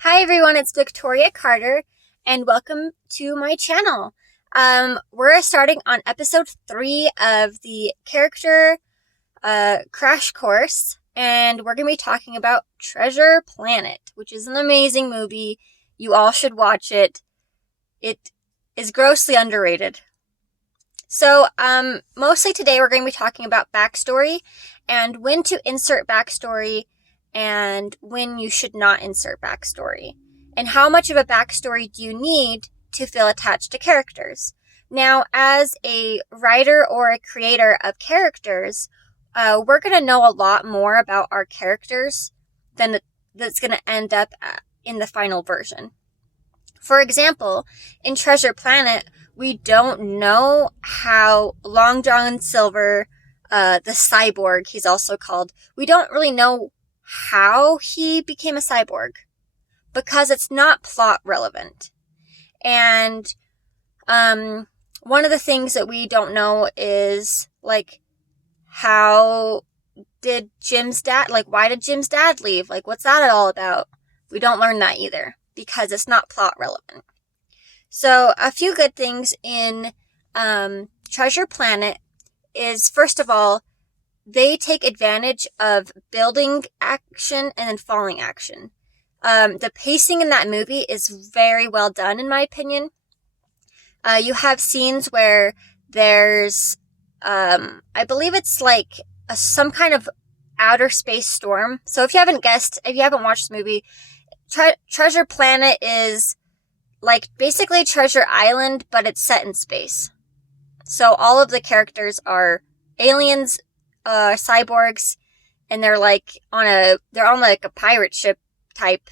Hi everyone, it's Victoria Carter, and welcome to my channel. We're starting on episode 3 of the character crash course, and we're going to be talking about Treasure Planet, which is an amazing movie. You all should watch it. It is grossly underrated. So, mostly today we're going to be talking about backstory and when to insert backstory and when you should not insert backstory, and how much of a backstory do you need to feel attached to characters. Now, as a writer or a creator of characters, we're going to know a lot more about our characters than that's going to end up in the final version. For example, in Treasure Planet, we don't know how Long John Silver, the cyborg he's also called, we don't really know how he became a cyborg because it's not plot relevant. And one of the things that we don't know is, like, how did Jim's dad, why did Jim's dad leave? What's that all about? We don't learn that either because it's not plot relevant. So a few good things in Treasure Planet is, first of all, they take advantage of building action and then falling action. The pacing in that movie is very well done, in my opinion. You have scenes where there's, I believe it's some kind of outer space storm. So if you haven't watched the movie, Treasure Planet is basically Treasure Island, but it's set in space. So all of the characters are aliens, cyborgs, and they're on a pirate ship type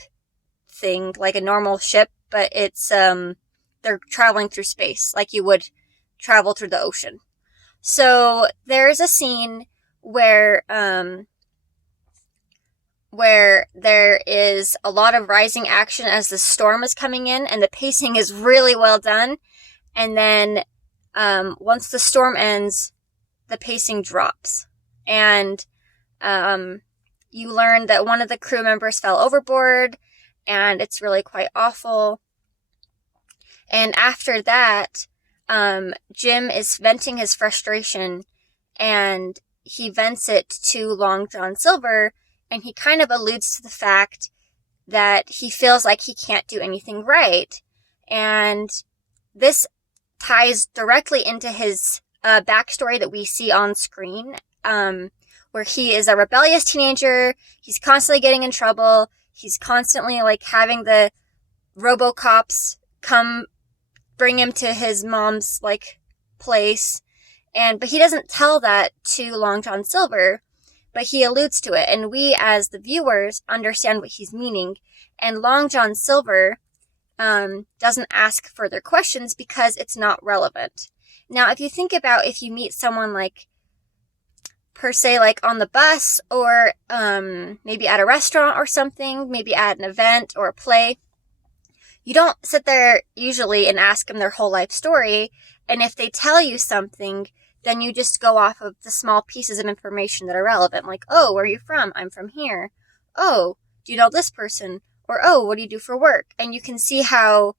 thing, like a normal ship, but it's they're traveling through space like you would travel through the ocean. So there's a scene where there is a lot of rising action as the storm is coming in, and the pacing is really well done. And then once the storm ends, the pacing drops. And you learn that one of the crew members fell overboard, and it's really quite awful. And after that, Jim is venting his frustration, and he vents it to Long John Silver, and he kind of alludes to the fact that he feels like he can't do anything right. And this ties directly into his backstory that we see on screen, where he is a rebellious teenager. He's constantly getting in trouble. He's constantly having the RoboCops come bring him to his mom's place. But he doesn't tell that to Long John Silver, but he alludes to it, and we as the viewers understand what he's meaning. And Long John Silver doesn't ask further questions because it's not relevant. Now, if you think about if you meet someone per se, on the bus, or maybe at a restaurant or something, maybe at an event or a play, you don't sit there usually and ask them their whole life story. And if they tell you something, then you just go off of the small pieces of information that are relevant. Oh, where are you from? I'm from here. Oh, do you know this person? Or, oh, what do you do for work? And you can see how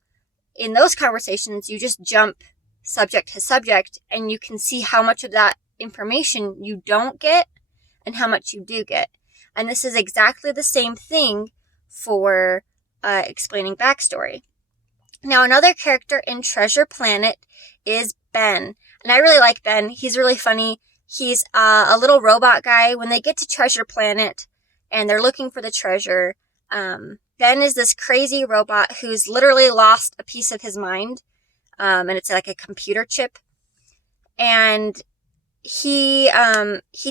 in those conversations you just jump subject to subject, and you can see how much of that information you don't get and how much you do get. And this is exactly the same thing for explaining backstory. Now, another character in Treasure Planet is Ben. And I really like Ben. He's really funny. He's a little robot guy. When they get to Treasure Planet and they're looking for the treasure, Ben is this crazy robot who's literally lost a piece of his mind. And it's like a computer chip. And he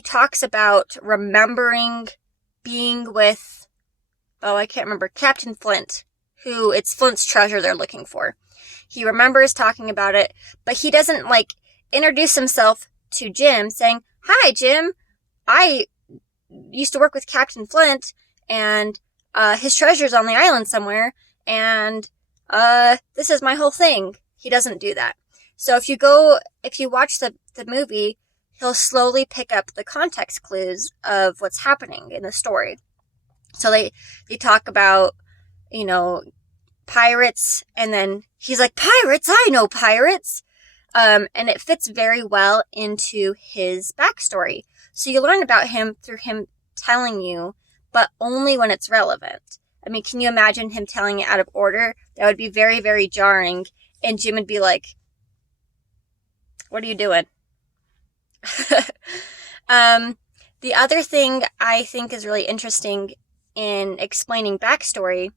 talks about remembering being with, I can't remember, Captain Flint, who it's Flint's treasure they're looking for. He remembers talking about it, but he doesn't introduce himself to Jim saying, "Hi, Jim, I used to work with Captain Flint, and his treasure's on the island somewhere, and this is my whole thing." He doesn't do that. So if you watch the movie, he'll slowly pick up the context clues of what's happening in the story. So they talk about pirates, and then he's like, pirates, I know pirates. And it fits very well into his backstory. So you learn about him through him telling you, but only when it's relevant. I mean, can you imagine him telling it out of order? That would be very, very jarring. And Jim would be like, what are you doing? The other thing I think is really interesting in explaining backstory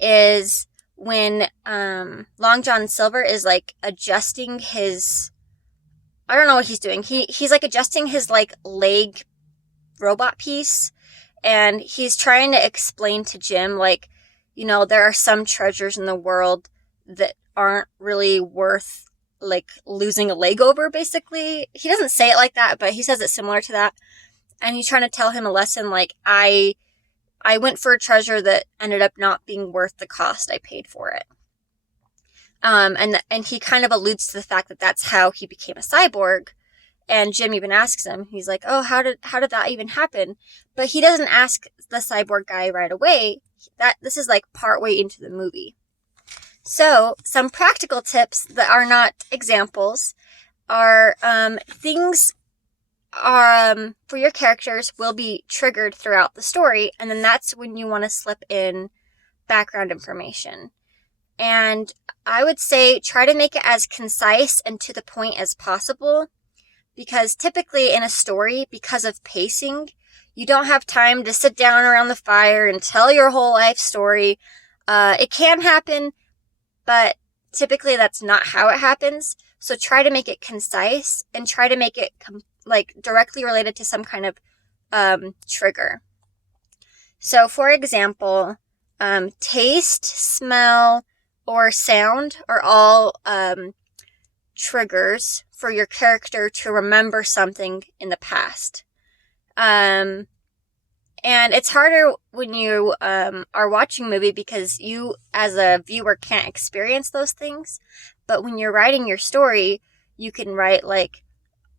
is when Long John Silver is like adjusting his, I don't know what he's doing. He's like adjusting his like leg robot piece, and he's trying to explain to Jim, like, there are some treasures in the world that aren't really worth like losing a leg over, basically. He doesn't say it like that, but he says it similar to that. And he's trying to tell him a lesson, like, I went for a treasure that ended up not being worth the cost I paid for it. And he kind of alludes to the fact that that's how he became a cyborg. And Jim even asks him, he's like, oh, how did that even happen? But he doesn't ask the cyborg guy right away. This is like partway into the movie. So some practical tips that are not examples are things for your characters will be triggered throughout the story, and then that's when you want to slip in background information. And I would say try to make it as concise and to the point as possible, because typically in a story, because of pacing, you don't have time to sit down around the fire and tell your whole life story. It can happen, but typically that's not how it happens. So try to make it concise and try to make it directly related to some kind of trigger. So for example, taste, smell, or sound are all triggers for your character to remember something in the past. And it's harder when you are watching a movie because you, as a viewer, can't experience those things. But when you're writing your story, you can write like,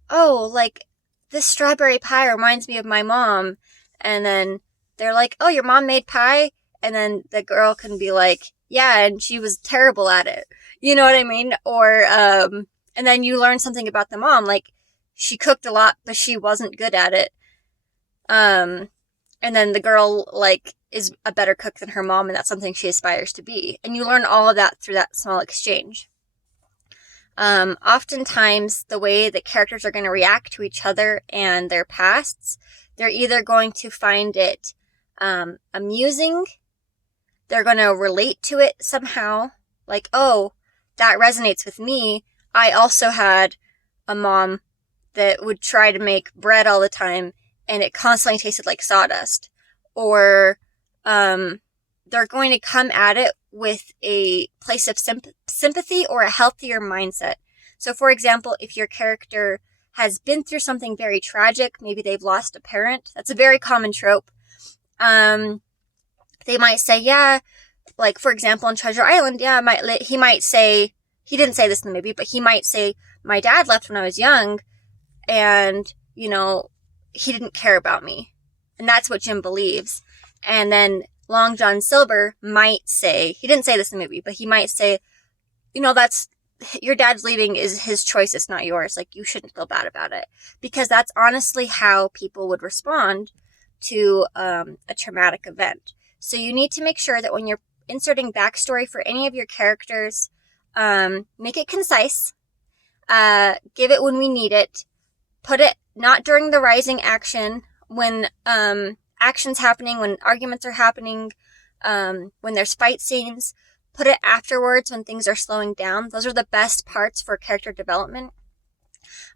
oh, like, this strawberry pie reminds me of my mom. And then they're like, oh, your mom made pie? And then the girl can be like, yeah, and she was terrible at it. You know what I mean? Or, and then you learn something about the mom, like, she cooked a lot, but she wasn't good at it. And then the girl, like, is a better cook than her mom, and that's something she aspires to be. And you learn all of that through that small exchange. Oftentimes, the way that characters are going to react to each other and their pasts, they're either going to find it amusing, they're going to relate to it somehow, like, oh, that resonates with me. I also had a mom that would try to make bread all the time, and it constantly tasted like sawdust. Or they're going to come at it with a place of sympathy or a healthier mindset. So for example, if your character has been through something very tragic, maybe they've lost a parent, that's a very common trope. They might say, yeah, like for example in Treasure Island, yeah, he might say, he didn't say this in the movie, but he might say, my dad left when I was young, and, he didn't care about me. And that's what Jim believes. And then Long John Silver might say, he didn't say this in the movie, but he might say, that's, your dad's leaving is his choice, it's not yours. Like, you shouldn't feel bad about it. Because that's honestly how people would respond to a traumatic event. So you need to make sure that when you're inserting backstory for any of your characters, make it concise, give it when we need it, put it not during the rising action, when action's happening, when arguments are happening, when there's fight scenes. Put it afterwards when things are slowing down. Those are the best parts for character development.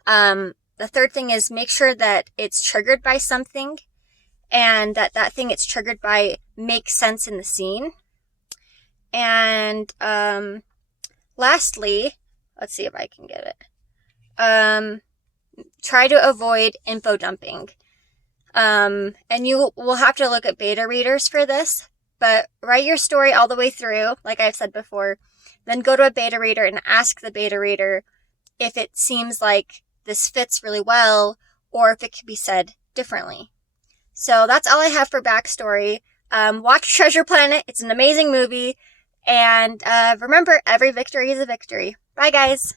The third thing is make sure that it's triggered by something, and that thing it's triggered by makes sense in the scene. And lastly, let's see if I can get it. Try to avoid info dumping. And you will have to look at beta readers for this, but write your story all the way through, like I've said before, then go to a beta reader and ask the beta reader if it seems like this fits really well, or if it could be said differently. So that's all I have for backstory. Watch Treasure Planet. It's an amazing movie. And remember, every victory is a victory. Bye, guys.